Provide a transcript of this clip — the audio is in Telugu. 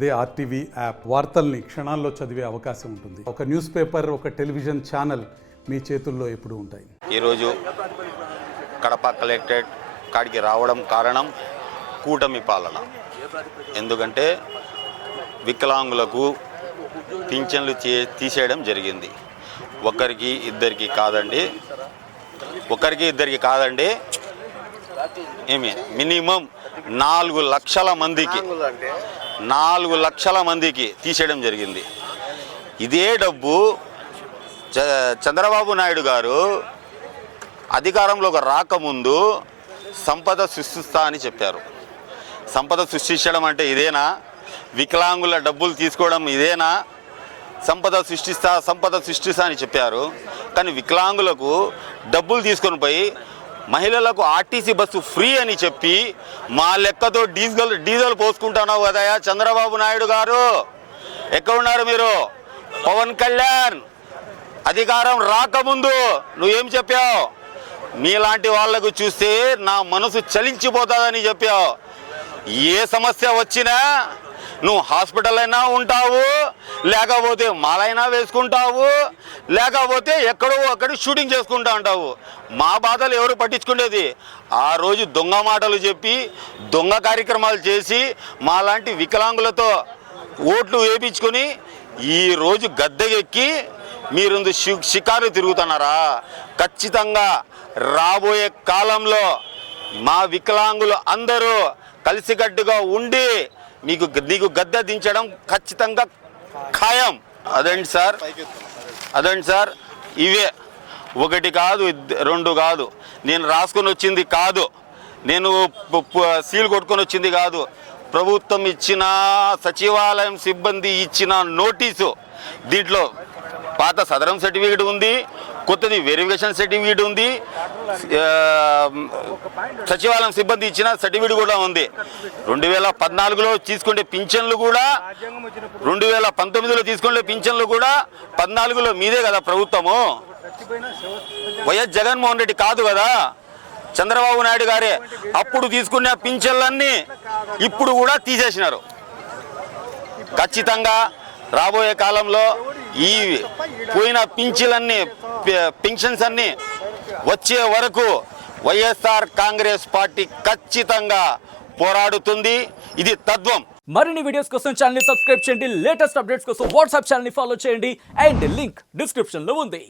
అదే ఆర్టీవీ యాప్ వార్తల్ని క్షణాల్లో చదివే అవకాశం ఉంటుంది. ఒక న్యూస్ పేపర్, ఒక టెలివిజన్ ఛానల్ మీ చేతుల్లో ఎప్పుడూ ఉంటాయి. ఈరోజు కడప కలెక్టరేట్ కాడికి రావడం కారణం కూటమి పాలన. ఎందుకంటే వికలాంగులకు పింఛన్లు తీసేయడం జరిగింది. ఒకరికి ఇద్దరికి కాదండి, మినిమం 4 లక్షల మందికి తీసేయడం జరిగింది. ఇదే డబ్బు చంద్రబాబు నాయుడు గారు అధికారంలోకి రాకముందు సంపద సృష్టిస్తా అని చెప్పారు. సంపద సృష్టించడం అంటే ఇదేనా? వికలాంగుల డబ్బులు తీసుకోవడం ఇదేనా? సంపద సృష్టిస్తా అని చెప్పారు. కానీ వికలాంగులకు డబ్బులు తీసుకొని పోయి మహిళలకు ఆర్టీసీ బస్సు ఫ్రీ అని చెప్పి మా లెక్కతో డీజిల్ పోసుకుంటున్నావు కదయా చంద్రబాబు నాయుడు గారు. ఎక్కడున్నారు మీరు? పవన్ కళ్యాణ్ అధికారం రాకముందు నువ్వేం చెప్పావు? మీలాంటి వాళ్లకు చూస్తే నా మనసు చలించిపోతుందని చెప్పావు. ఏ సమస్య వచ్చినా నువ్వు హాస్పిటల్ అయినా ఉంటావు, లేకపోతే మాలైనా వేసుకుంటావు, లేకపోతే ఎక్కడో అక్కడ షూటింగ్ చేసుకుంటా ఉంటావు. మా బాధలు ఎవరు పట్టించుకునేది? ఆ రోజు దొంగ మాటలు చెప్పి దొంగ కార్యక్రమాలు చేసి మాలాంటి వికలాంగులతో ఓట్లు వేయించుకొని ఈరోజు గద్దెకెక్కి మీరు షికారు తిరుగుతున్నారా? ఖచ్చితంగా రాబోయే కాలంలో మా వికలాంగులు అందరూ కలిసికట్టుగా ఉండి నీకు గద్దె దించడం ఖచ్చితంగా ఖాయం. అదండి సార్, ఇవే ఒకటి కాదు, 2 కాదు, నేను రాసుకొని వచ్చింది కాదు, నేను సీల్ కొట్టుకొని వచ్చింది కాదు. ప్రభుత్వం ఇచ్చిన, సచివాలయం సిబ్బంది ఇచ్చిన నోటీసు. దీంట్లో పాత సదరం సర్టిఫికేట్ ఉంది, కొత్తది వెరిఫికేషన్ సర్టిఫికేట్ ఉంది, సచివాలయం సిబ్బంది ఇచ్చిన సర్టిఫికేట్ కూడా ఉంది. 2014లో తీసుకునే పింఛన్లు కూడా, 2019లో తీసుకునే పింఛన్లు కూడా 14లో మీదే కదా ప్రభుత్వము. వైఎస్ జగన్మోహన్ రెడ్డి కాదు కదా, చంద్రబాబు నాయుడు గారే. అప్పుడు తీసుకునే పింఛన్లన్నీ ఇప్పుడు కూడా తీసేసినారు. ఖచ్చితంగా రాబోయే కాలంలో ఈ పోయిన పింఛన్స్ అన్ని వచ్చే వరకు వైఎస్ఆర్ కాంగ్రెస్ పార్టీ ఖచ్చితంగా పోరాడుతుంది. ఇది తత్వం. మరిన్ని వీడియోస్ కోసం ఛానల్ ని సబ్స్క్రైబ్ చేయండి. లేటెస్ట్ అప్డేట్స్ కోసం వాట్సాప్ ఛానల్ ని ఫాలో చేయండి. అండ్ లింక్ డిస్క్రిప్షన్ లో ఉంది.